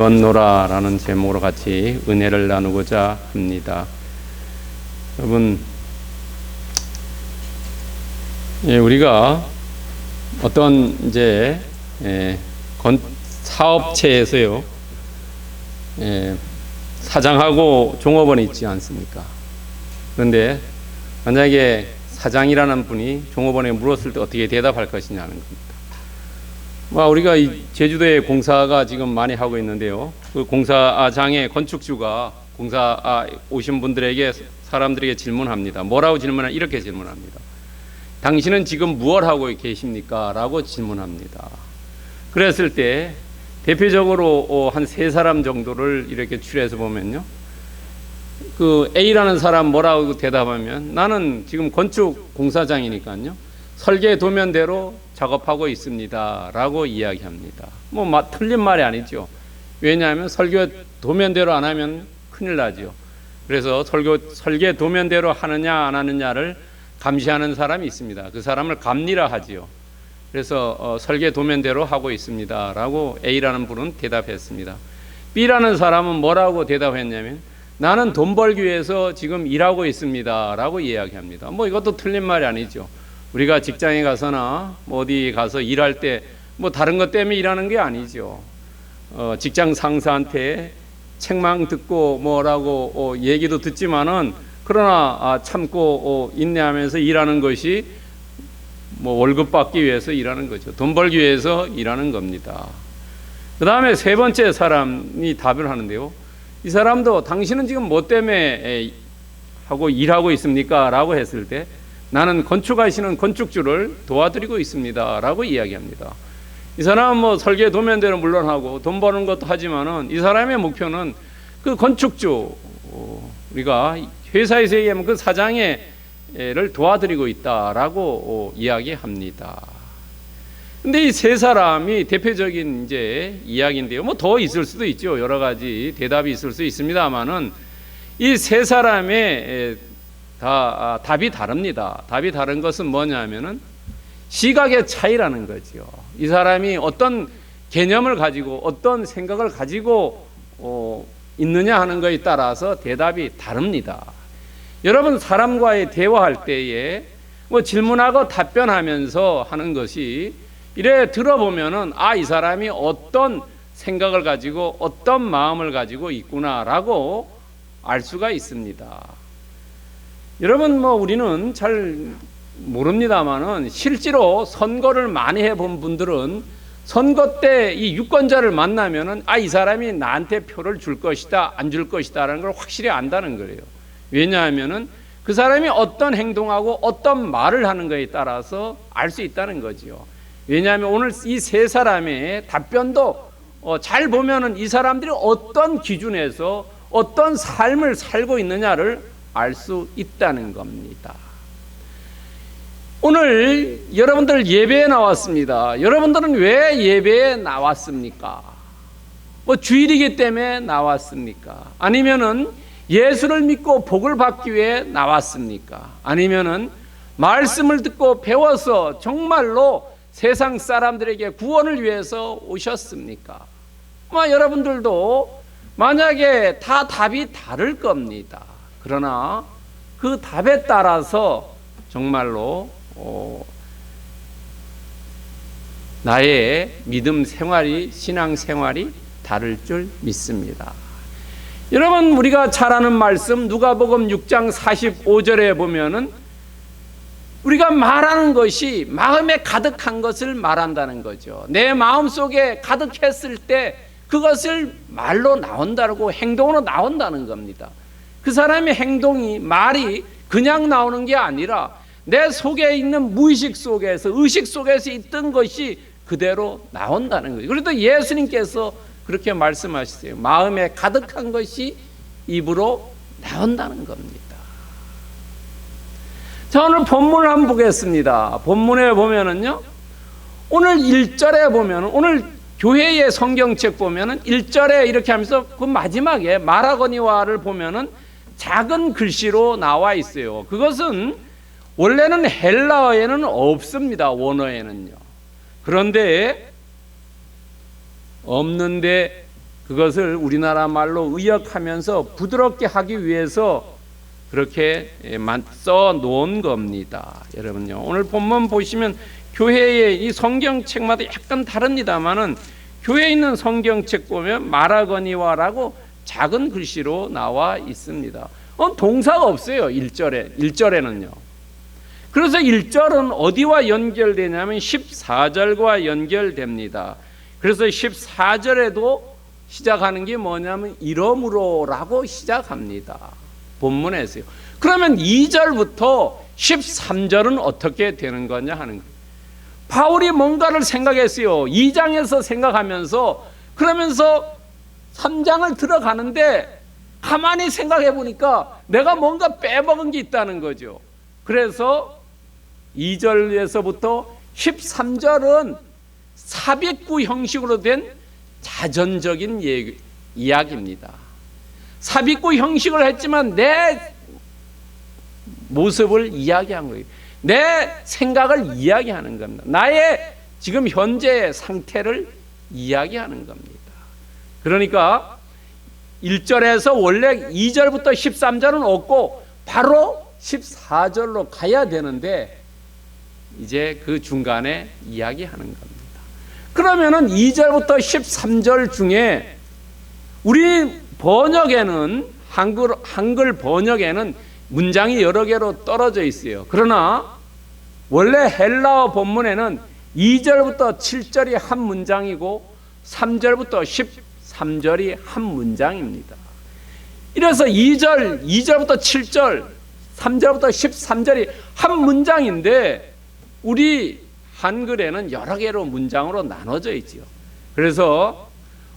건노라라는 제목으로 같이 은혜를 나누고자 합니다. 여러분, 우리가 어떤 사업체에서요, 사장하고 종업원이 있지 않습니까? 그런데 만약에 사장이라는 분이 종업원에게 물었을 때 어떻게 대답할 것이냐는 겁니다. 우리가 이 제주도에 공사가 지금 많이 하고 있는데요. 그 공사장의 건축주가 오신 분들에게 사람들에게 질문합니다. 뭐라고 질문하냐? 이렇게 질문합니다. 당신은 지금 무엇 하고 계십니까? 라고 질문합니다. 그랬을 때 대표적으로 한 세 사람 정도를 이렇게 추려서 보면요. 그 A라는 사람 뭐라고 대답하면 나는 지금 건축 공사장이니까요. 설계 도면대로 작업하고 있습니다. 라고 이야기합니다. 틀린 말이 아니죠. 왜냐하면 설계 도면대로 안 하면 큰일 나죠. 그래서 설계 도면대로 하느냐 안 하느냐를 감시하는 사람이 있습니다. 그 사람을 감리라 하지요. 그래서 설계 도면대로 하고 있습니다. 라고 A라는 분은 대답했습니다. B라는 사람은 뭐라고 대답했냐면 나는 돈 벌기 위해서 지금 일하고 있습니다. 라고 이야기합니다. 이것도 틀린 말이 아니죠. 우리가 직장에 가서나 어디 가서 일할 때 다른 것 때문에 일하는 게 아니죠. 직장 상사한테 책망 듣고 뭐라고 얘기도 듣지만은 그러나 참고 인내하면서 일하는 것이 월급 받기 위해서 일하는 거죠. 돈 벌기 위해서 일하는 겁니다. 그 다음에 세 번째 사람이 답을 하는데요. 이 사람도 당신은 지금 뭐 때문에 일하고 있습니까? 라고 했을 때 나는 건축하시는 건축주를 도와드리고 있습니다. 라고 이야기합니다. 이 사람은 설계 도면대로 물론 하고 돈 버는 것도 하지만은 이 사람의 목표는 그 건축주, 우리가 회사에서 얘기하면 그 사장을 도와드리고 있다라고 이야기합니다. 근데 이 세 사람이 대표적인 이야기인데요. 더 있을 수도 있죠. 여러 가지 대답이 있을 수 있습니다만은 이 세 사람의 답이 다릅니다. 답이 다른 것은 뭐냐면은 시각의 차이라는 거죠. 이 사람이 어떤 개념을 가지고 어떤 생각을 가지고 있느냐 하는 것에 따라서 대답이 다릅니다. 여러분, 사람과의 대화할 때에 질문하고 답변하면서 하는 것이 이래 들어보면은 이 사람이 어떤 생각을 가지고 어떤 마음을 가지고 있구나라고 알 수가 있습니다. 여러분, 우리는 잘 모릅니다만은 실제로 선거를 많이 해본 분들은 선거 때 이 유권자를 만나면은 이 사람이 나한테 표를 줄 것이다, 안 줄 것이다라는 걸 확실히 안다는 거예요. 왜냐하면은 그 사람이 어떤 행동하고 어떤 말을 하는 것에 따라서 알 수 있다는 거죠. 왜냐하면 오늘 이 세 사람의 답변도 잘 보면은 이 사람들이 어떤 기준에서 어떤 삶을 살고 있느냐를 알 수 있다는 겁니다. 오늘 여러분들 예배에 나왔습니다. 여러분들은 왜 예배에 나왔습니까? 주일이기 때문에 나왔습니까? 아니면은 예수를 믿고 복을 받기 위해 나왔습니까? 아니면은 말씀을 듣고 배워서 정말로 세상 사람들에게 구원을 위해서 오셨습니까? 여러분들도 만약에 다 답이 다를 겁니다. 그러나 그 답에 따라서 정말로 나의 믿음 생활이, 신앙 생활이 다를 줄 믿습니다. 여러분, 우리가 잘 아는 말씀 누가복음 6장 45절에 보면은 우리가 말하는 것이 마음에 가득한 것을 말한다는 거죠. 내 마음속에 가득했을 때 그것을 말로 나온다고, 행동으로 나온다는 겁니다. 그 사람의 행동이, 말이 그냥 나오는 게 아니라 내 속에 있는 무의식 속에서, 의식 속에서 있던 것이 그대로 나온다는 거죠. 그래서 예수님께서 그렇게 말씀하시세요. 마음에 가득한 것이 입으로 나온다는 겁니다. 자, 오늘 본문을 한번 보겠습니다. 본문에 보면은요, 오늘 1절에 보면은, 오늘 교회의 성경책 보면은 1절에 이렇게 하면서 그 마지막에 말하거니와를 보면은 작은 글씨로 나와 있어요. 그것은 원래는 헬라어에는 없습니다. 원어에는요. 그런데 없는데 그것을 우리나라 말로 의역하면서 부드럽게 하기 위해서 그렇게 써 놓은 겁니다. 여러분요, 오늘 본문 보시면 교회의 이 성경책마다 약간 다릅니다만은 교회에 있는 성경책 보면 마라거니와라고 작은 글씨로 나와 있습니다. 동사가 없어요. 1절에는요. 그래서 1절은 어디와 연결되냐면 14절과 연결됩니다. 그래서 14절에도 시작하는 게 뭐냐면 이러므로라고 시작합니다. 본문에서요. 그러면 2절부터 13절은 어떻게 되는 거냐 하는 거예요. 바울이 뭔가를 생각했어요. 2장에서 생각하면서 그러면서 3장을 들어가는데 가만히 생각해 보니까 내가 뭔가 빼먹은 게 있다는 거죠. 그래서 2절에서부터 13절은 삽입구 형식으로 된 자전적인 이야기입니다. 삽입구 형식을 했지만 내 모습을 이야기한 거예요. 내 생각을 이야기하는 겁니다. 나의 지금 현재의 상태를 이야기하는 겁니다. 그러니까 1절에서 원래 2절부터 13절은 없고 바로 14절로 가야 되는데 이제 그 중간에 이야기하는 겁니다. 그러면은 2절부터 13절 중에 우리 번역에는 한글 번역에는 문장이 여러 개로 떨어져 있어요. 그러나 원래 헬라어 본문에는 2절부터 7절이 한 문장이고 3절부터 13절이 한 문장입니다. 이래서 2절부터 7절, 3절부터 13절이 한 문장인데 우리 한글에는 여러 개로 문장으로 나눠져 있지요. 그래서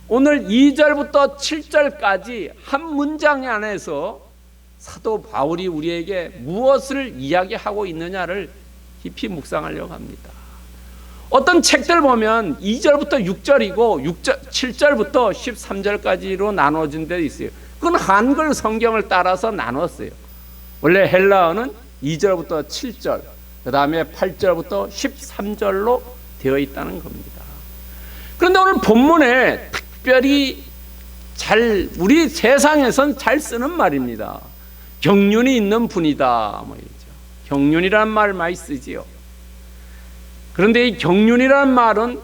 오늘 2절부터 7절까지 한 문장 안에서 사도 바울이 우리에게 무엇을 이야기하고 있느냐를 깊이 묵상하려고 합니다. 어떤 책들 보면 2절부터 6절이고 7절부터 13절까지로 나눠진 데 있어요. 그건 한글 성경을 따라서 나눴어요. 원래 헬라어는 2절부터 7절, 그 다음에 8절부터 13절로 되어 있다는 겁니다. 그런데 오늘 본문에 특별히 우리 세상에선 잘 쓰는 말입니다. 경륜이 있는 분이다. 경륜이라는 말 많이 쓰지요. 그런데 이 경륜이라는 말은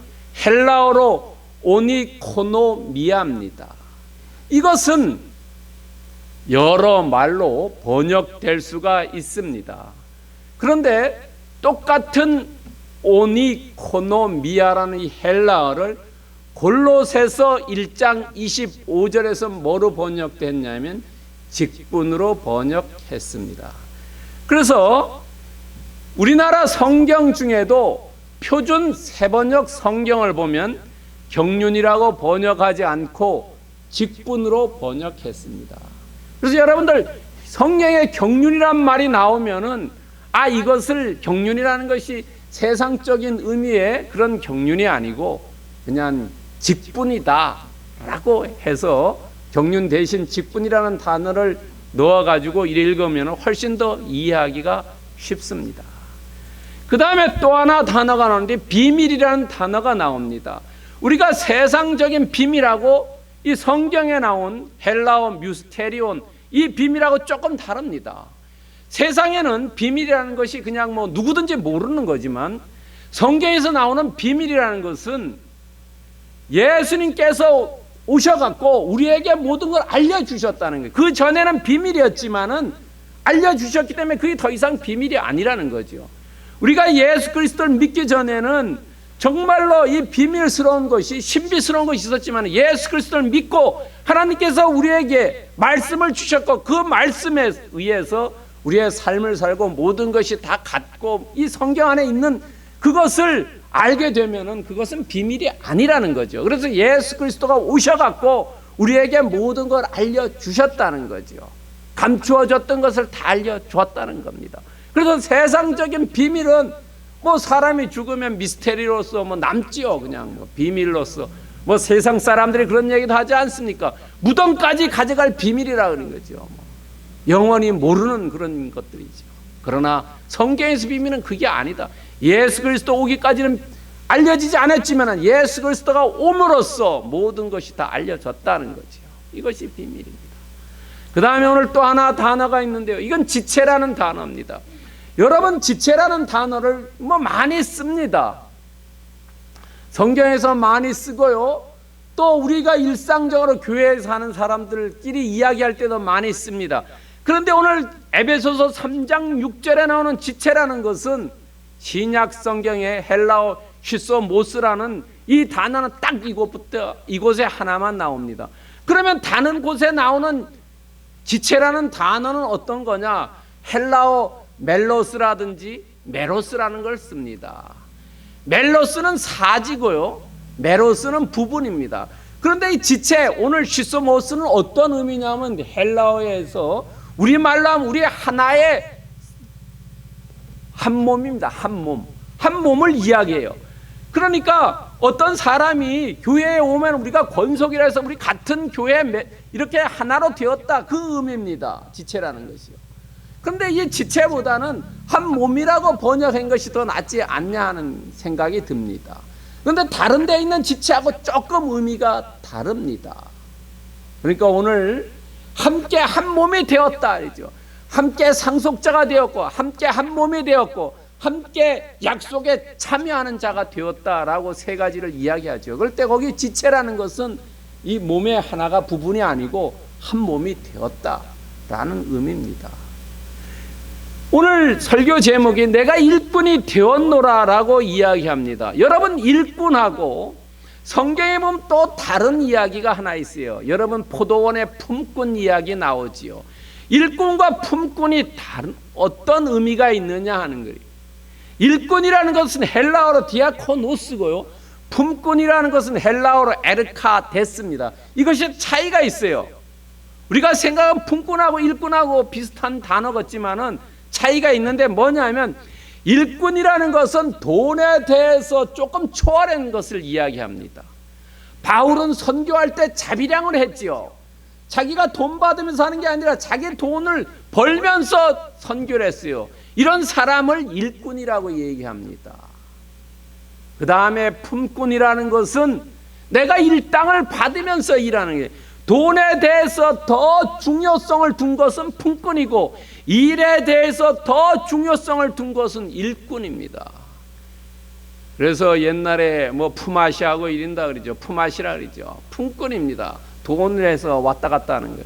헬라어로 오니코노미아입니다. 이것은 여러 말로 번역될 수가 있습니다. 그런데 똑같은 오니코노미아라는 이 헬라어를 골로새서 1장 25절에서 뭐로 번역됐냐면 직분으로 번역했습니다. 그래서 우리나라 성경 중에도 표준 세번역 성경을 보면 경륜이라고 번역하지 않고 직분으로 번역했습니다. 그래서 여러분들 성경에 경륜이란 말이 나오면은 이것을 경륜이라는 것이 세상적인 의미의 그런 경륜이 아니고 그냥 직분이다 라고 해서 경륜 대신 직분이라는 단어를 넣어가지고 읽으면 훨씬 더 이해하기가 쉽습니다. 그 다음에 또 하나 단어가 나오는데 비밀이라는 단어가 나옵니다. 우리가 세상적인 비밀하고 이 성경에 나온 헬라어 뮤스테리온, 이 비밀하고 조금 다릅니다. 세상에는 비밀이라는 것이 그냥 누구든지 모르는 거지만 성경에서 나오는 비밀이라는 것은 예수님께서 오셔갖고 우리에게 모든 걸 알려주셨다는 거예요. 그 전에는 비밀이었지만은 알려주셨기 때문에 그게 더 이상 비밀이 아니라는 거죠. 우리가 예수 그리스도를 믿기 전에는 정말로 이 비밀스러운 것이 신비스러운 것이 있었지만 예수 그리스도를 믿고 하나님께서 우리에게 말씀을 주셨고 그 말씀에 의해서 우리의 삶을 살고 모든 것이 다 갖고 이 성경 안에 있는 그것을 알게 되면은 그것은 비밀이 아니라는 거죠. 그래서 예수 그리스도가 오셔갖고 우리에게 모든 걸 알려주셨다는 거죠. 감추어졌던 것을 다 알려줬다는 겁니다. 그래서 세상적인 비밀은 사람이 죽으면 미스테리로서 남지요. 그냥 비밀로서 세상 사람들이 그런 얘기도 하지 않습니까? 무덤까지 가져갈 비밀이라 그런 거죠. 영원히 모르는 그런 것들이죠. 그러나 성경에서 비밀은 그게 아니다. 예수 그리스도 오기까지는 알려지지 않았지만 예수 그리스도가 옴으로써 모든 것이 다 알려졌다는 거죠. 이것이 비밀입니다. 그 다음에 오늘 또 하나 단어가 있는데요. 이건 지체라는 단어입니다. 여러분, 지체라는 단어를 많이 씁니다. 성경에서 많이 쓰고요. 또 우리가 일상적으로 교회에 사는 사람들끼리 이야기할 때도 많이 씁니다. 그런데 오늘 에베소서 3장 6절에 나오는 지체라는 것은 신약 성경의 헬라어 휘소모스라는 이 단어는 딱 이곳에 하나만 나옵니다. 그러면 다른 곳에 나오는 지체라는 단어는 어떤 거냐? 헬라어 멜로스라든지 메로스라는 걸 씁니다. 멜로스는 사지고요, 메로스는 부분입니다. 그런데 이 지체, 오늘 휘소모스는 어떤 의미냐면 헬라어에서 우리말로 하면 우리 하나의 한 몸입니다. 한 몸. 한 몸을 이야기해요. 그러니까 어떤 사람이 교회에 오면 우리가 권속이라 해서 우리 같은 교회 이렇게 하나로 되었다, 그 의미입니다. 지체라는 것이요. 그런데 이 지체보다는 한 몸이라고 번역한 것이 더 낫지 않냐 하는 생각이 듭니다. 그런데 다른 데 있는 지체하고 조금 의미가 다릅니다. 그러니까 오늘 함께 한 몸이 되었다 이죠. 함께 상속자가 되었고, 함께 한 몸이 되었고, 함께 약속에 참여하는 자가 되었다라고 세 가지를 이야기하죠. 그럴 때 거기 지체라는 것은 이 몸의 하나가 부분이 아니고 한 몸이 되었다라는 의미입니다. 오늘 설교 제목이 내가 일꾼이 되었노라라고 이야기합니다. 여러분, 일꾼하고 성경에 보면 또 다른 이야기가 하나 있어요. 여러분, 포도원의 품꾼 이야기 나오지요. 일꾼과 품꾼이 다른 어떤 의미가 있느냐 하는 거예요. 일꾼이라는 것은 헬라어로 디아코노스고요, 품꾼이라는 것은 헬라어로 에르카데스입니다. 이것이 차이가 있어요. 우리가 생각하면 품꾼하고 일꾼하고 비슷한 단어 같지만은 차이가 있는데 뭐냐면, 일꾼이라는 것은 돈에 대해서 조금 초월한 것을 이야기합니다. 바울은 선교할 때 자비량을 했지요. 자기가 돈 받으면서 하는 게 아니라 자기 돈을 벌면서 선교를 했어요. 이런 사람을 일꾼이라고 얘기합니다. 그 다음에 품꾼이라는 것은 내가 일당을 받으면서 일하는 게, 돈에 대해서 더 중요성을 둔 것은 품꾼이고 일에 대해서 더 중요성을 둔 것은 일꾼입니다. 그래서 옛날에 품앗이하고 이른다 그러죠. 품앗이라 그러죠. 품꾼입니다. 돈을 해서 왔다 갔다 하는 거예요.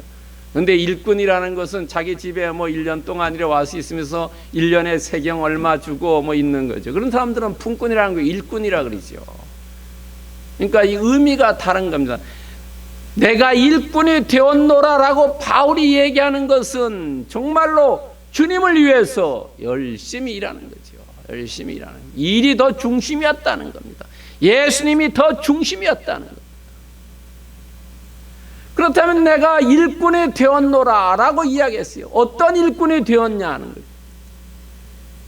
그런데 일꾼이라는 것은 자기 집에 1년 동안 이래 와서 있으면서 1년에 세경 얼마 주고 있는 거죠. 그런 사람들은 품꾼이라는 거 일꾼이라 그러죠. 그러니까 이 의미가 다른 겁니다. 내가 일꾼이 되었노라라고 바울이 얘기하는 것은 정말로 주님을 위해서 열심히 일하는 거죠. 열심히 일하는, 일이 더 중심이었다는 겁니다. 예수님이 더 중심이었다는 겁니다. 그렇다면 내가 일꾼이 되었노라라고 이야기했어요. 어떤 일꾼이 되었냐 하는 거예요.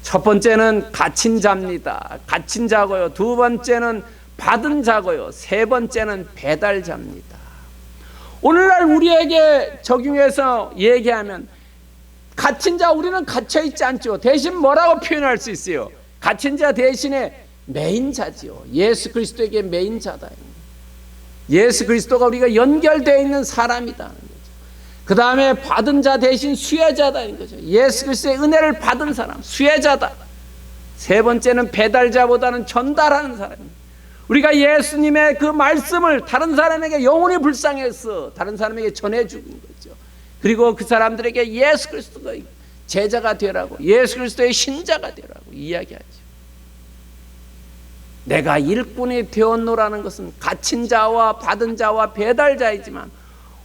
첫 번째는 갇힌 자입니다. 갇힌 자고요. 두 번째는 받은 자고요. 세 번째는 배달자입니다. 오늘날 우리에게 적용해서 얘기하면 갇힌 자, 우리는 갇혀 있지 않죠. 대신 뭐라고 표현할 수 있어요? 갇힌 자 대신에 메인자지요. 예수 그리스도에게 메인자다. 예수 그리스도가 우리가 연결되어 있는 사람이다는 거죠. 그 다음에 받은 자 대신 수혜자다는 거죠. 예수 그리스도의 은혜를 받은 사람, 수혜자다. 세 번째는 배달자보다는 전달하는 사람입니다. 우리가 예수님의 그 말씀을 다른 사람에게 영혼이 불쌍해서 다른 사람에게 전해주는 거죠. 그리고 그 사람들에게 예수 그리스도가 제자가 되라고, 예수 그리스도의 신자가 되라고 이야기하죠. 내가 일꾼이 되었노라는 것은 갇힌 자와 받은 자와 배달자이지만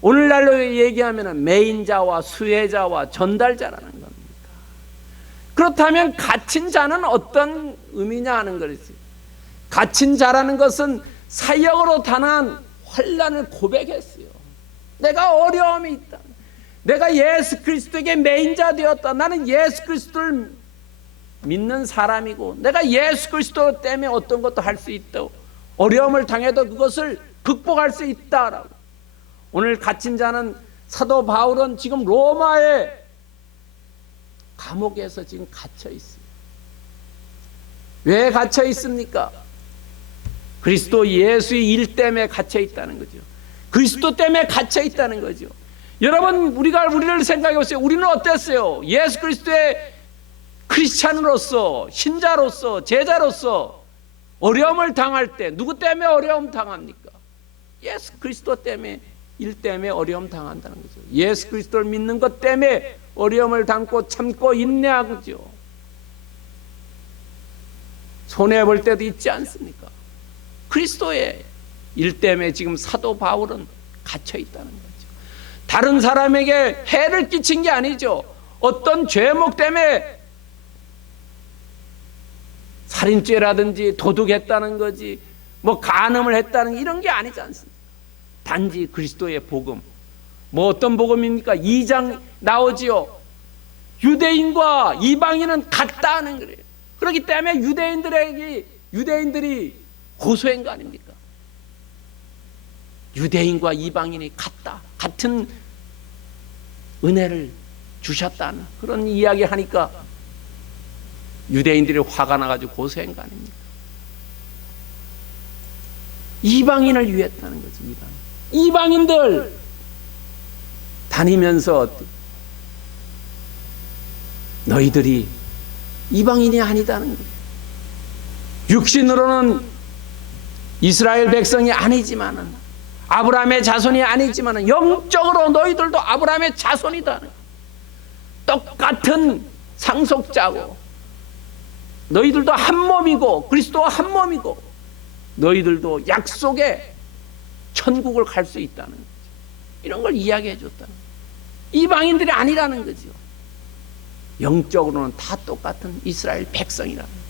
오늘날로 얘기하면 메인자와 수혜자와 전달자라는 겁니다. 그렇다면 갇힌 자는 어떤 의미냐 하는 것이지. 갇힌 자라는 것은 사역으로 당한 환난을 고백했어요. 내가 어려움이 있다. 내가 예수 그리스도에게 메인자 되었다. 나는 예수 그리스도를 믿는 사람이고 내가 예수 그리스도 때문에 어떤 것도 할 수 있다. 어려움을 당해도 그것을 극복할 수 있다라고. 오늘 갇힌 자는 사도 바울은 지금 로마의 감옥에서 지금 갇혀 있어요. 왜 갇혀 있습니까? 그리스도 예수의 일 때문에 갇혀 있다는 거죠. 그리스도 때문에 갇혀 있다는 거죠. 여러분, 우리를 생각해 보세요. 우리는 어땠어요? 예수 그리스도의 크리스찬으로서, 신자로서, 제자로서 어려움을 당할 때 누구 때문에 어려움 당합니까? 예수 그리스도 때문에, 일 때문에 어려움 당한다는 거죠. 예수 그리스도를 믿는 것 때문에 어려움을 당고 참고 인내하고죠. 손해볼 때도 있지 않습니까? 그리스도의 일 때문에 지금 사도 바울은 갇혀 있다는 거죠. 다른 사람에게 해를 끼친 게 아니죠. 어떤 죄목 때문에 살인죄라든지 도둑했다는 거지, 뭐 간음을 했다는 이런 게 아니지 않습니까? 단지 그리스도의 복음. 뭐 어떤 복음입니까? 2장 나오지요. 유대인과 이방인은 같다 하는 거예요. 그렇기 때문에 유대인들이 고소한 거 아닙니까? 유대인과 이방인이 같다, 같은 은혜를 주셨다는 그런 이야기 하니까 유대인들이 화가 나가지고 고소한 거 아닙니까? 이방인을 위했다는 거지. 이방인들 다니면서 너희들이 이방인이 아니다는 거예요. 육신으로는 이스라엘 백성이 아니지만은, 아브라함의 자손이 아니지만은 영적으로 너희들도 아브라함의 자손이다. 똑같은 상속자고, 너희들도 한 몸이고 그리스도와 한 몸이고, 너희들도 약속의 천국을 갈 수 있다는 거죠. 이런 걸 이야기해 줬다는 거죠. 이방인들이 아니라는 거죠. 영적으로는 다 똑같은 이스라엘 백성이라는 거죠.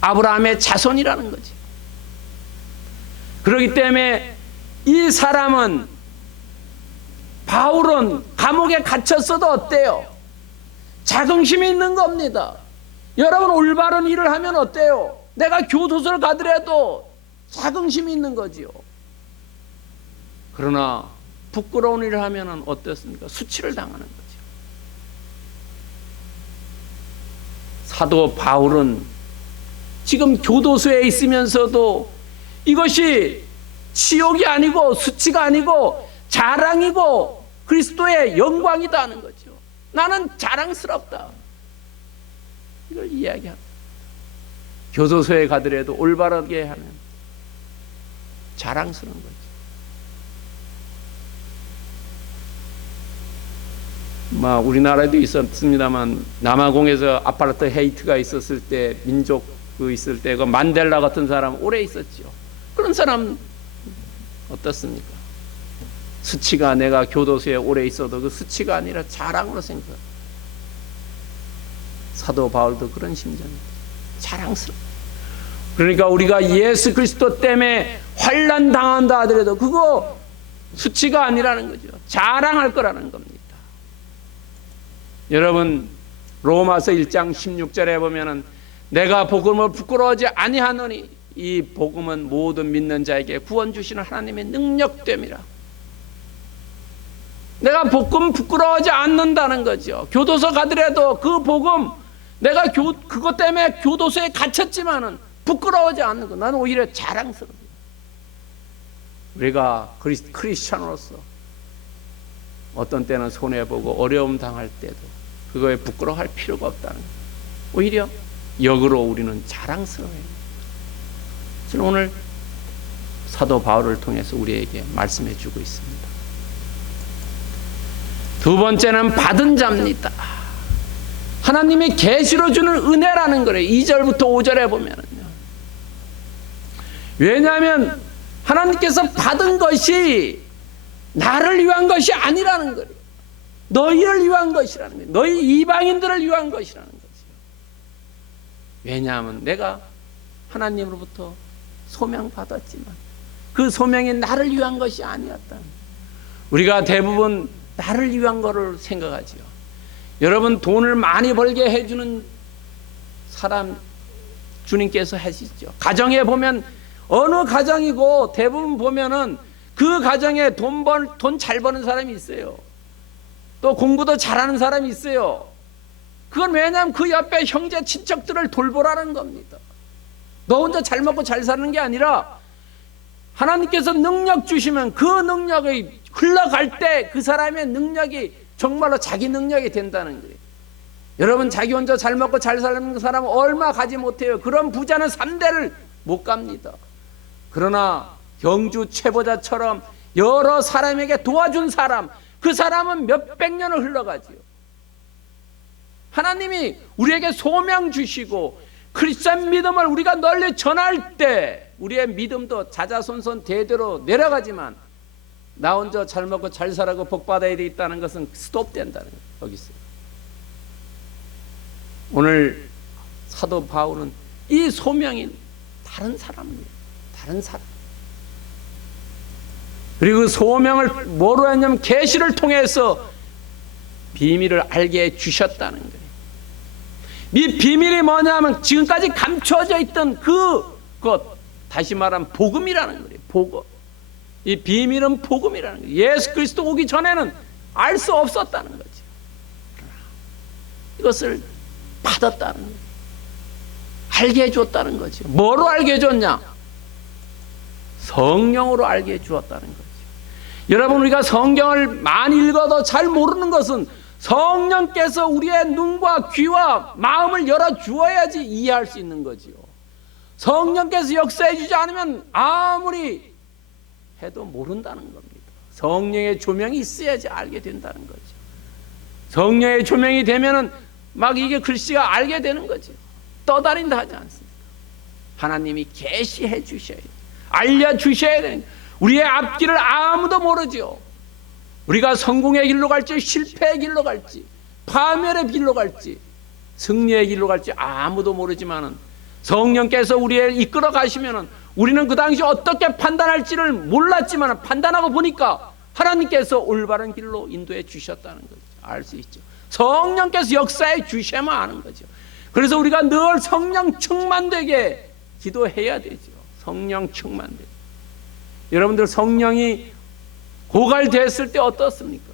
아브라함의 자손이라는 거죠. 그렇기 때문에 이 사람은, 바울은 감옥에 갇혔어도 어때요? 자긍심이 있는 겁니다. 여러분, 올바른 일을 하면 어때요? 내가 교도소를 가더라도 자긍심이 있는 거지요. 그러나 부끄러운 일을 하면 어떻습니까? 수치를 당하는 거죠. 사도 바울은 지금 교도소에 있으면서도 이것이 치욕이 아니고 수치가 아니고 자랑이고 그리스도의 영광이다 하는 거죠. 나는 자랑스럽다, 이걸 이야기합니다. 교도소에 가더라도 올바르게 하는 자랑스러운 거죠. 우리나라에도 있었습니다만, 남아공에서 아파르트 헤이트가 있었을 때, 민족 있을 때, 그 만델라 같은 사람 오래 있었죠. 그런 사람 어떻습니까? 수치가, 내가 교도소에 오래 있어도 그 수치가 아니라 자랑으로 생각합니다. 사도 바울도 그런 심정입니다. 자랑스러워. 그러니까 우리가 예수 그리스도 때문에 환난 당한다 하더라도 그거 수치가 아니라는 거죠. 자랑할 거라는 겁니다. 여러분, 로마서 1장 16절에 보면은 내가 복음을 부끄러워하지 아니하노니 이 복음은 모든 믿는 자에게 구원 주시는 하나님의 능력됨이라. 내가 복음 부끄러워하지 않는다는 거죠. 교도소 가더라도 그 복음, 내가 그것 때문에 교도소에 갇혔지만은 부끄러워하지 않는 거, 나는 오히려 자랑스러워요. 우리가 크리스찬으로서 어떤 때는 손해보고 어려움 당할 때도 그거에 부끄러워할 필요가 없다는 거예요. 오히려 역으로 우리는 자랑스러워요. 저는 오늘 사도 바울을 통해서 우리에게 말씀해 주고 있습니다. 두 번째는 받은 자입니다. 하나님이 계시로 주는 은혜라는 거예요. 2절부터 5절에 보면은요. 왜냐하면 하나님께서 받은 것이 나를 위한 것이 아니라는 거예요. 너희를 위한 것이라는 거예요. 너희 이방인들을 위한 것이라는 거죠. 왜냐하면 내가 하나님으로부터 소명받았지만 그 소명이 나를 위한 것이 아니었다. 우리가 대부분 나를 위한 거를 생각하지요. 여러분, 돈을 많이 벌게 해주는 사람 주님께서 하시죠. 가정에 보면 어느 가정이고 대부분 보면은 그 가정에 돈 잘 버는 사람이 있어요. 또 공부도 잘하는 사람이 있어요. 그건 왜냐하면 그 옆에 형제 친척들을 돌보라는 겁니다. 너 혼자 잘 먹고 잘 사는 게 아니라 하나님께서 능력 주시면 그 능력이 흘러갈 때 그 사람의 능력이 정말로 자기 능력이 된다는 거예요. 여러분, 자기 혼자 잘 먹고 잘 사는 사람은 얼마 가지 못해요. 그런 부자는 3대를 못 갑니다. 그러나 경주 최보자처럼 여러 사람에게 도와준 사람, 그 사람은 몇백 년을 흘러가지요. 하나님이 우리에게 소명 주시고 크리스천 믿음을 우리가 널리 전할 때 우리의 믿음도 자자손손 대대로 내려가지만 나 혼자 잘 먹고 잘 살고 복 받아야 돼 있다는 것은 스톱된다는 거예요. 여기서 오늘 사도 바울은 이 소명인 다른 사람이에요. 다른 사람. 그리고 그 소명을 뭐로 했냐면 계시를 통해서 비밀을 알게 해 주셨다는 거예요. 이 비밀이 뭐냐면 지금까지 감춰져 있던 그것, 다시 말하면 복음이라는 거예요. 복음. 이 비밀은 복음이라는 거예요. 예수 그리스도 오기 전에는 알 수 없었다는 거죠. 이것을 받았다는 거예요. 알게 해줬다는 거죠. 뭐로 알게 해줬냐? 성령으로 알게 해주었다는 거죠. 여러분, 우리가 성경을 많이 읽어도 잘 모르는 것은 성령께서 우리의 눈과 귀와 마음을 열어주어야지 이해할 수 있는 거지요. 성령께서 역사해 주지 않으면 아무리 해도 모른다는 겁니다. 성령의 조명이 있어야지 알게 된다는 거죠. 성령의 조명이 되면은 막 이게 글씨가 알게 되는 거죠. 떠다닌다 하지 않습니까? 하나님이 계시해 주셔야 돼요. 알려주셔야 되는, 우리의 앞길을 아무도 모르죠. 우리가 성공의 길로 갈지 실패의 길로 갈지 파멸의 길로 갈지 승리의 길로 갈지 아무도 모르지만은 성령께서 우리를 이끌어 가시면은 우리는 그 당시 어떻게 판단할지를 몰랐지만 판단하고 보니까 하나님께서 올바른 길로 인도해 주셨다는 거죠. 알 수 있죠. 성령께서 역사해 주셔야만 아는 거죠. 그래서 우리가 늘 성령 충만되게 기도해야 되죠. 성령 충만되게. 여러분들, 성령이 고갈됐을 때 어떻습니까?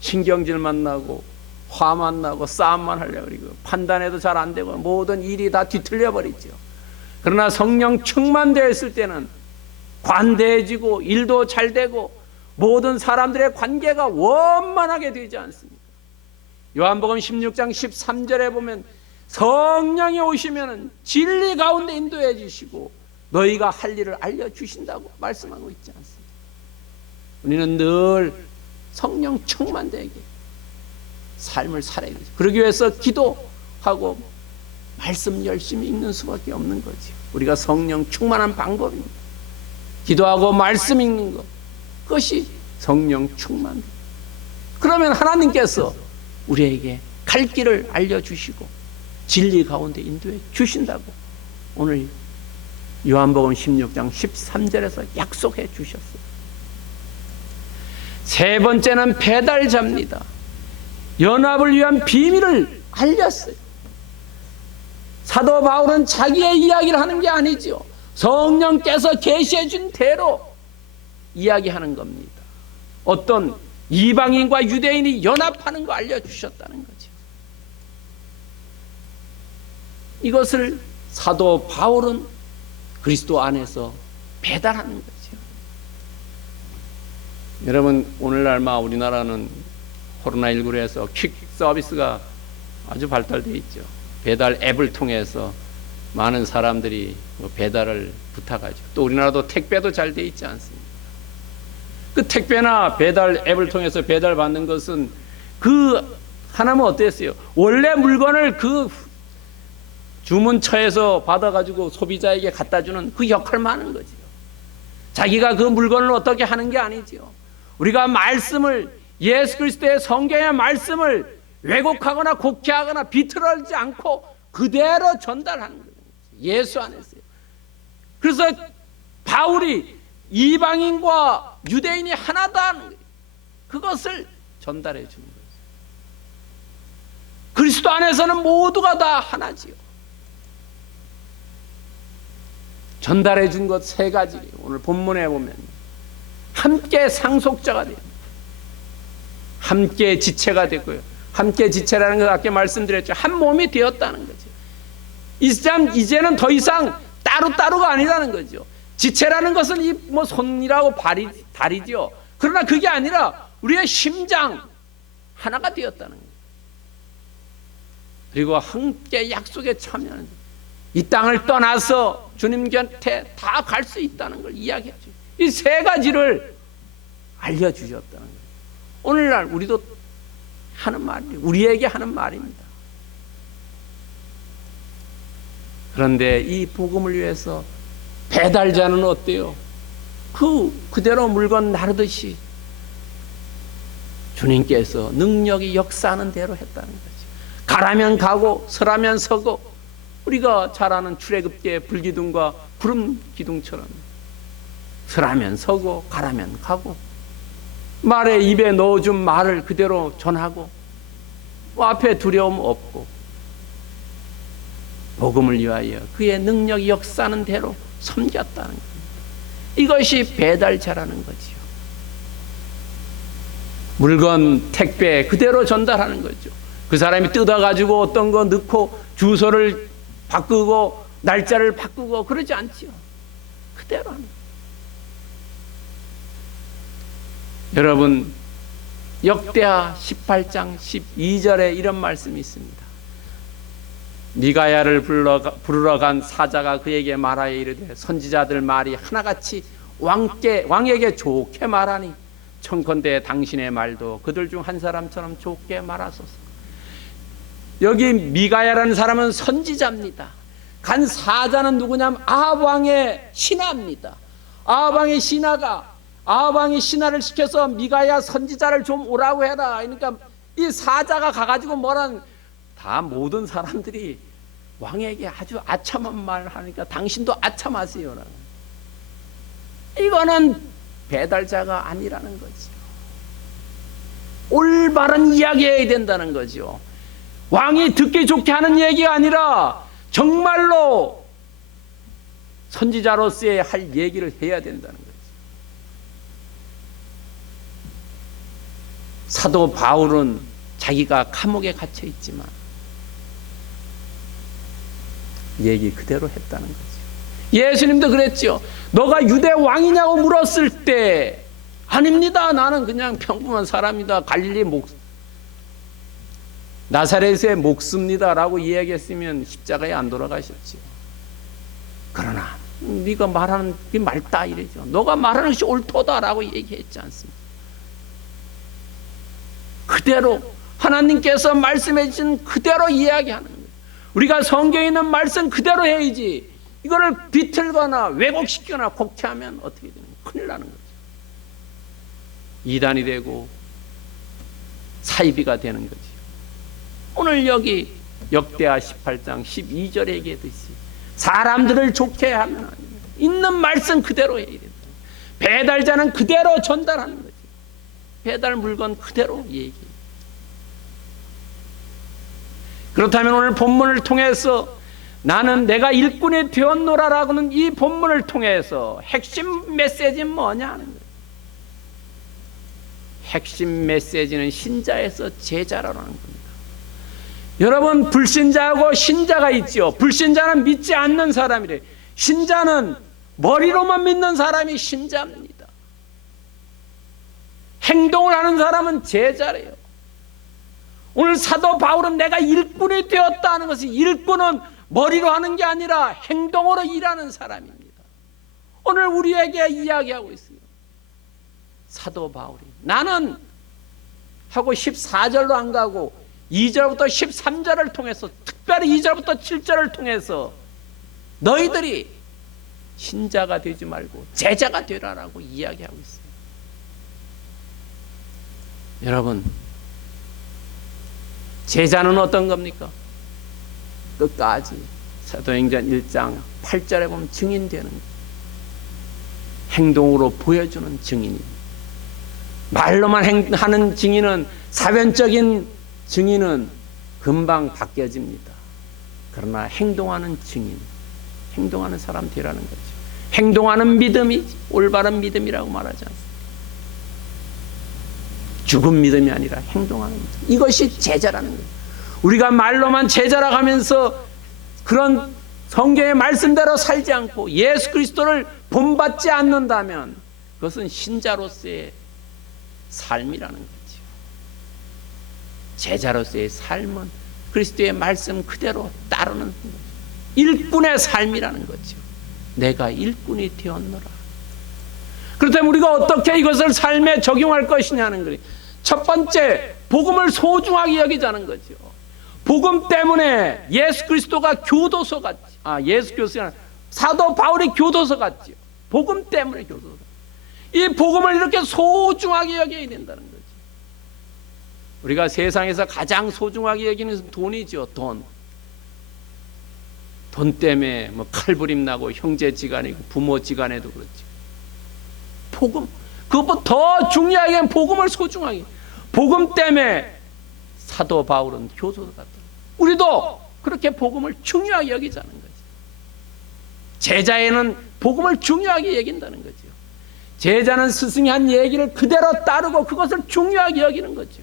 신경질만 나고 화만 나고 싸움만 하려고 그러고 판단해도 잘 안 되고 모든 일이 다 뒤틀려 버리죠. 그러나 성령 충만되었을 때는 관대해지고 일도 잘 되고 모든 사람들의 관계가 원만하게 되지 않습니까? 요한복음 16장 13절에 보면 성령이 오시면 진리 가운데 인도해 주시고 너희가 할 일을 알려주신다고 말씀하고 있지 않습니까? 우리는 늘 성령 충만되게 삶을 살아야 되죠. 그러기 위해서 기도하고 말씀 열심히 읽는 수밖에 없는 거죠. 우리가 성령 충만한 방법입니다. 기도하고 말씀 읽는 것, 그것이 성령 충만. 그러면 하나님께서 우리에게 갈 길을 알려주시고 진리 가운데 인도해 주신다고 오늘 요한복음 16장 13절에서 약속해 주셨어요. 세 번째는 배달자입니다. 연합을 위한 비밀을 알렸어요. 사도 바울은 자기의 이야기를 하는 게 아니죠. 성령께서 계시해 준 대로 이야기하는 겁니다. 어떤 이방인과 유대인이 연합하는 거 알려주셨다는 거죠. 이것을 사도 바울은 그리스도 안에서 배달하는 거죠. 여러분, 오늘날 우리나라는 코로나19로 해서 퀵 서비스가 아주 발달되어 있죠. 배달 앱을 통해서 많은 사람들이 배달을 부탁하죠. 또 우리나라도 택배도 잘 되어 있지 않습니까? 그 택배나 배달 앱을 통해서 배달받는 것은 그 하나면 어땠어요? 원래 물건을 그 주문처에서 받아가지고 소비자에게 갖다 주는 그 역할만 하는 거죠. 자기가 그 물건을 어떻게 하는 게 아니죠. 우리가 말씀을, 예수 그리스도의 성경의 말씀을 왜곡하거나 곡해하거나 비틀어지 않고 그대로 전달하는 거예요. 예수 안에서요. 그래서 바울이 이방인과 유대인이 하나다 하는 거예요. 그것을 전달해 주는 거예요. 그리스도 안에서는 모두가 다 하나지요. 전달해 준 것 세 가지. 오늘 본문에 보면 함께 상속자가 돼요. 함께 지체가 되고요. 함께 지체라는 것 아까 말씀드렸죠. 한 몸이 되었다는 거죠. 이제는 더 이상 따로따로가 아니라는 거죠. 지체라는 것은 이 뭐 손이라고 다리죠. 그러나 그게 아니라 우리의 심장 하나가 되었다는 거예요. 그리고 함께 약속에 참여하는 이 땅을 떠나서 주님 곁에 다 갈 수 있다는 걸 이야기하죠. 이 세 가지를 알려주셨다는 거예요. 오늘날 우리도 하는 말이에요. 우리에게 하는 말입니다. 그런데 이 복음을 위해서 배달자는 어때요? 그대로 물건 나르듯이 주님께서 능력이 역사하는 대로 했다는 거죠. 가라면 가고 서라면 서고, 우리가 잘 아는 출애굽기의 불기둥과 구름 기둥처럼 서라면 서고 가라면 가고, 말에 입에 넣어준 말을 그대로 전하고, 앞에 두려움 없고, 복음을 위하여 그의 능력이 역사하는 대로 섬겼다는 겁니다. 이것이 배달자라는 거지요. 물건 택배 그대로 전달하는 거죠. 그 사람이 뜯어가지고 어떤 거 넣고 주소를 바꾸고 날짜를 바꾸고 그러지 않지요. 그대로 하는 거예요. 여러분, 역대하 18장 12절에 이런 말씀이 있습니다. 미가야를 부르러 간 사자가 그에게 말하여 이르되 선지자들 말이 하나같이 왕에게 좋게 말하니 청컨대 당신의 말도 그들 중 한 사람처럼 좋게 말하소서. 여기 미가야라는 사람은 선지자입니다. 간 사자는 누구냐면 아합 왕의 신하입니다. 아합 왕의 신하가 아합 왕이 신하를 시켜서 미가야 선지자를 좀 오라고 해라. 그러니까 이 사자가 가가지고 뭐란, 다 모든 사람들이 왕에게 아주 아참한 말 하니까 당신도 아참하세요. 이거는 배달자가 아니라는 거죠. 올바른 이야기 해야 된다는 거죠. 왕이 듣기 좋게 하는 얘기가 아니라 정말로 선지자로서의 할 얘기를 해야 된다는 거죠. 사도 바울은 자기가 감옥에 갇혀 있지만 얘기 그대로 했다는 거죠. 예수님도 그랬죠. 너가 유대 왕이냐고 물었을 때 아닙니다. 나는 그냥 평범한 사람이다. 갈릴리 나사렛의 목수입니다라고 이야기했으면 십자가에 안 돌아가셨죠. 그러나 네가 말하는 게 맑다 이래죠. 너가 말하는 것이 옳도다라고 얘기했지 않습니까? 그대로 하나님께서 말씀해 주신 그대로 이야기하는 거예요. 우리가 성경에 있는 말씀 그대로 해야지, 이거를 비틀거나 왜곡시키거나 곡해하면 어떻게 되는 거예요? 큰일 나는 거죠. 이단이 되고 사이비가 되는 거죠. 오늘 여기 역대하 18장 12절에 얘기했듯이 사람들을 좋게 하면 아닙니다. 있는 말씀 그대로 해야 된다. 배달자는 그대로 전달하는 거죠. 배달 물건 그대로 얘기해요. 그렇다면 오늘 본문을 통해서 나는 내가 일꾼이 되었노라라고는 이 본문을 통해서 핵심 메시지는 뭐냐 하는 거예요. 핵심 메시지는 신자에서 제자라는 겁니다. 여러분, 불신자하고 신자가 있죠. 불신자는 믿지 않는 사람이래. 신자는 머리로만 믿는 사람이 신자입니다. 행동을 하는 사람은 제자래요. 오늘 사도 바울은 내가 일꾼이 되었다는 것이, 일꾼은 머리로 하는 게 아니라 행동으로 일하는 사람입니다. 오늘 우리에게 이야기하고 있어요. 사도 바울이 나는 하고 14절로 안 가고 2절부터 13절을 통해서, 특별히 2절부터 7절을 통해서 너희들이 신자가 되지 말고 제자가 되라라고 이야기하고 있어요. 여러분, 제자는 어떤 겁니까? 끝까지 사도행전 1장 8절에 보면 증인되는 거예요. 행동으로 보여주는 증인입니다. 말로만 하는 증인은, 사변적인 증인은 금방 바뀌어집니다. 그러나 행동하는 증인, 행동하는 사람 되라는 거죠. 행동하는 믿음이 올바른 믿음이라고 말하지 않습니까? 죽은 믿음이 아니라 행동하는 믿음. 이것이 제자라는 거예요. 우리가 말로만 제자라고 하면서 그런 성경의 말씀대로 살지 않고 예수 그리스도를 본받지 않는다면 그것은 신자로서의 삶이라는 거죠. 제자로서의 삶은 그리스도의 말씀 그대로 따르는 일꾼의 삶이라는 거죠. 내가 일꾼이 되었노라. 그렇다면 우리가 어떻게 이것을 삶에 적용할 것이냐는 거예요. 첫 번째, 복음을 소중하게 여기자는 거죠. 복음 때문에 예수 그리스도가 교도소 같지. 예수 교수가 사도 바울이 교도소 같죠. 복음 때문에 교도소. 이 복음을 이렇게 소중하게 여겨야 된다는 거죠. 우리가 세상에서 가장 소중하게 여기는 것은 돈이죠. 돈 때문에 뭐 칼부림 나고 형제지간이고 부모지간에도 그렇죠. 복음, 그것보다 더 중요하게 복음을 소중하게. 복음 때문에 사도 바울은 교도소 같다. 우리도 그렇게 복음을 중요하게 여기자는 거죠. 제자에는 복음을 중요하게 여긴다는 거죠. 제자는 스승이 한 얘기를 그대로 따르고 그것을 중요하게 여기는 거죠.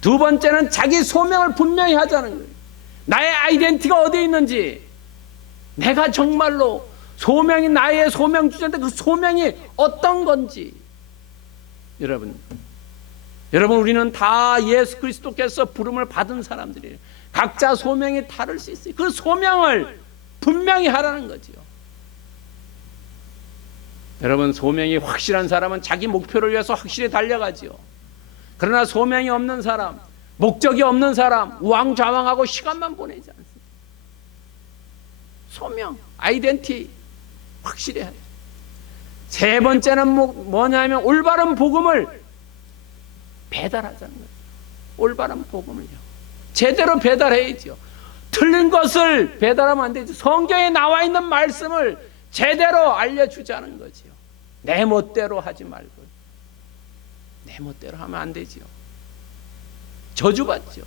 두 번째는 자기 소명을 분명히 하자는 거예요. 나의 아이덴티티가 어디에 있는지, 내가 정말로 소명이 나의 소명 주제인데 그 소명이 어떤 건지. 여러분 우리는 다 예수 그리스도께서 부름을 받은 사람들이에요. 각자 소명이 다를 수 있어요. 그 소명을 분명히 하라는 거죠. 여러분, 소명이 확실한 사람은 자기 목표를 위해서 확실히 달려가죠. 그러나 소명이 없는 사람, 목적이 없는 사람, 우왕좌왕하고 시간만 보내지 않습니다. 소명, 아이덴티티 확실히 해요. 세 번째는 뭐냐면 올바른 복음을 배달하자는 거예요. 올바른 복음을요. 제대로 배달해야죠. 틀린 것을 배달하면 안 되죠. 성경에 나와 있는 말씀을 제대로 알려주자는 거죠. 내 멋대로 하지 말고. 내 멋대로 하면 안 되죠. 저주받죠.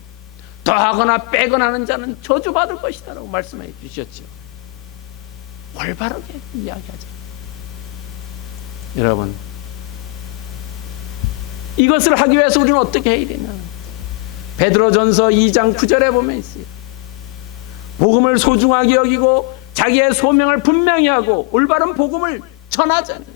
더하거나 빼거나 하는 자는 저주받을 것이다 라고 말씀해 주셨죠. 올바르게 이야기하자. 여러분, 이것을 하기 위해서 우리는 어떻게 해야 되냐. 베드로전서 2장 9절에 보면 있어요. 복음을 소중하게 여기고 자기의 소명을 분명히 하고 올바른 복음을 전하잖아요.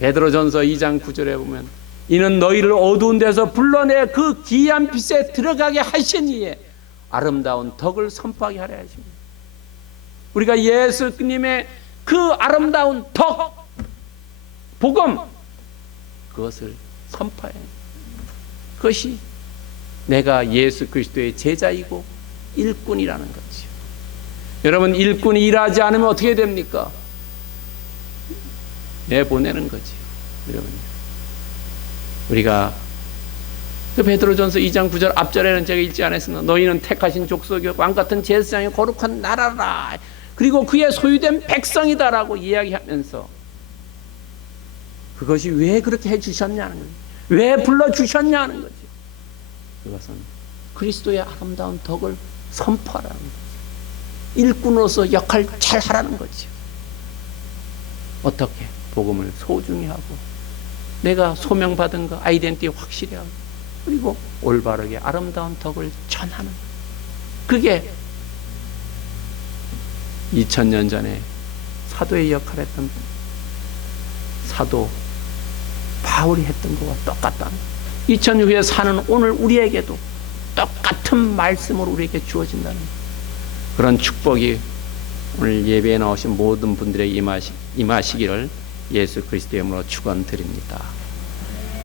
베드로전서 2장 9절에 보면 이는 너희를 어두운 데서 불러내 그 기이한 빛에 들어가게 하신 이에 아름다운 덕을 선포하게 하려 하십니다. 우리가 예수님의 그 아름다운 덕, 복음, 그것을 선포해야 합니다. 그것이 내가 예수 그리스도의 제자이고 일꾼이라는 거죠. 여러분, 일꾼이 일하지 않으면 어떻게 됩니까? 내보내는 거죠. 여러분, 우리가 그 베드로전서 2장 9절 앞절에는 제가 읽지 않았으나 너희는 택하신 족속이요 왕같은 제사장이 거룩한 나라라, 그리고 그의 소유된 백성이다라고 이야기하면서 그것이 왜 그렇게 해주셨냐는 거예요. 왜 불러주셨냐는 거죠. 그것은 그리스도의 아름다운 덕을 선포하라는 거죠. 일꾼으로서 역할 잘 하라는 거죠. 어떻게? 복음을 소중히 하고 내가 소명받은 거 아이덴티티 확실히 하고 그리고 올바르게 아름다운 덕을 전하는, 그게 2000년 전에 사도의 역할을 했던 사도 바울이 했던 것과 똑같다. 2000년 후에 사는 오늘 우리에게도 똑같은 말씀으로 우리에게 주어진다는 그런 축복이 오늘 예배에 나오신 모든 분들에게 임하시기를 예수 그리스도의 이름으로 축원드립니다.